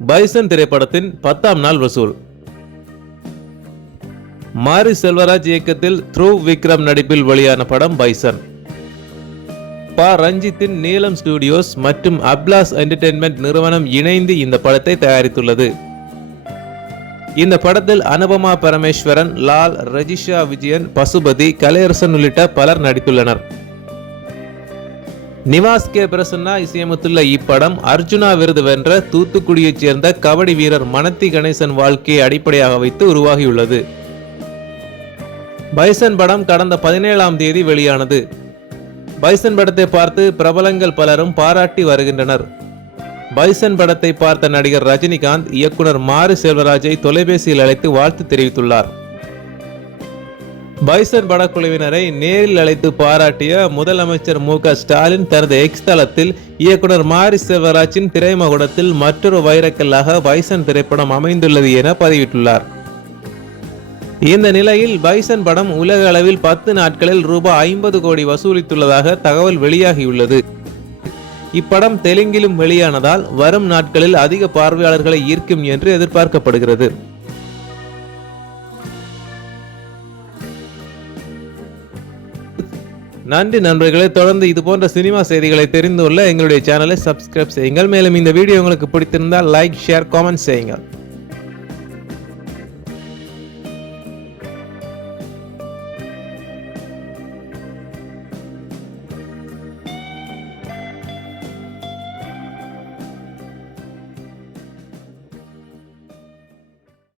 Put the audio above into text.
Bison திரைப்படத்தின் 10ஆம் நாள் வசூல். மாரி செல்வராஜ் இயக்கத்தில் த்ருவ் விக்ரம் நடிப்பில் வெளியான படம் பைசன். ரஞ்சித்தின் நீலம் ஸ்டுடியோஸ் மற்றும் அப்லாஸ் என்டர்டெயின்மெண்ட் நிறுவனம் இணைந்து இந்த படத்தை தயாரித்துள்ளது. இந்த படத்தில் அனுபமா பரமேஸ்வரன், லால், ரஜிஷா விஜயன், பசுபதி, கலையரசன் உள்ளிட்ட பலர் நடித்துள்ளனர். நிவாஸ் கே பிரசன்னா இசையமைத்துள்ள இப்படம் அர்ஜுனா விருது வென்ற தூத்துக்குடியைச் சேர்ந்த கபடி வீரர் மனத்தி கணேசன் வாழ்க்கையை அடிப்படையாக வைத்து உருவாகியுள்ளது. பைசன் படம் கடந்த 17ஆம் தேதி வெளியானது. பைசன் படத்தை பார்த்து பிரபலங்கள் பலரும் பாராட்டி வருகின்றனர். பைசன் படத்தை பார்த்த நடிகர் ரஜினிகாந்த் இயக்குனர் மாரி செல்வராஜை தொலைபேசியில் அழைத்து வாழ்த்து தெரிவித்துள்ளார். பைசன் படக்குழுவினரை நேரில் அழைத்து பாராட்டிய முதலமைச்சர் மு.க.ஸ்டாலின் தனது எக்ஸ் தளத்தில் இயக்குனர் மாரி செல்வராஜின் திரைமகுடத்தில் மற்றொரு வைரக்கல்லாக பைசன் திரைப்படம் அமைந்துள்ளது என பதிவிட்டுள்ளார். இந்த நிலையில் பைசன் படம் உலக அளவில் 10 நாட்களில் ரூபாய் 50 கோடி வசூலித்துள்ளதாக தகவல் வெளியாகியுள்ளது. இப்படம் தெலுங்கிலும் வெளியானதால் வரும் நாட்களில் அதிக பார்வையாளர்களை ஈர்க்கும் என்று எதிர்பார்க்கப்படுகிறது. நன்றி நண்பர்களே. தொடர்ந்து இது போன்ற சினிமா செய்திகளை தெரிந்து கொள்ள எங்களுடைய சேனலை சப்ஸ்கிரைப் செய்யுங்கள். மேலும் இந்த வீடியோ உங்களுக்கு பிடித்திருந்தால் லைக், ஷேர், காமெண்ட் செய்யுங்கள்.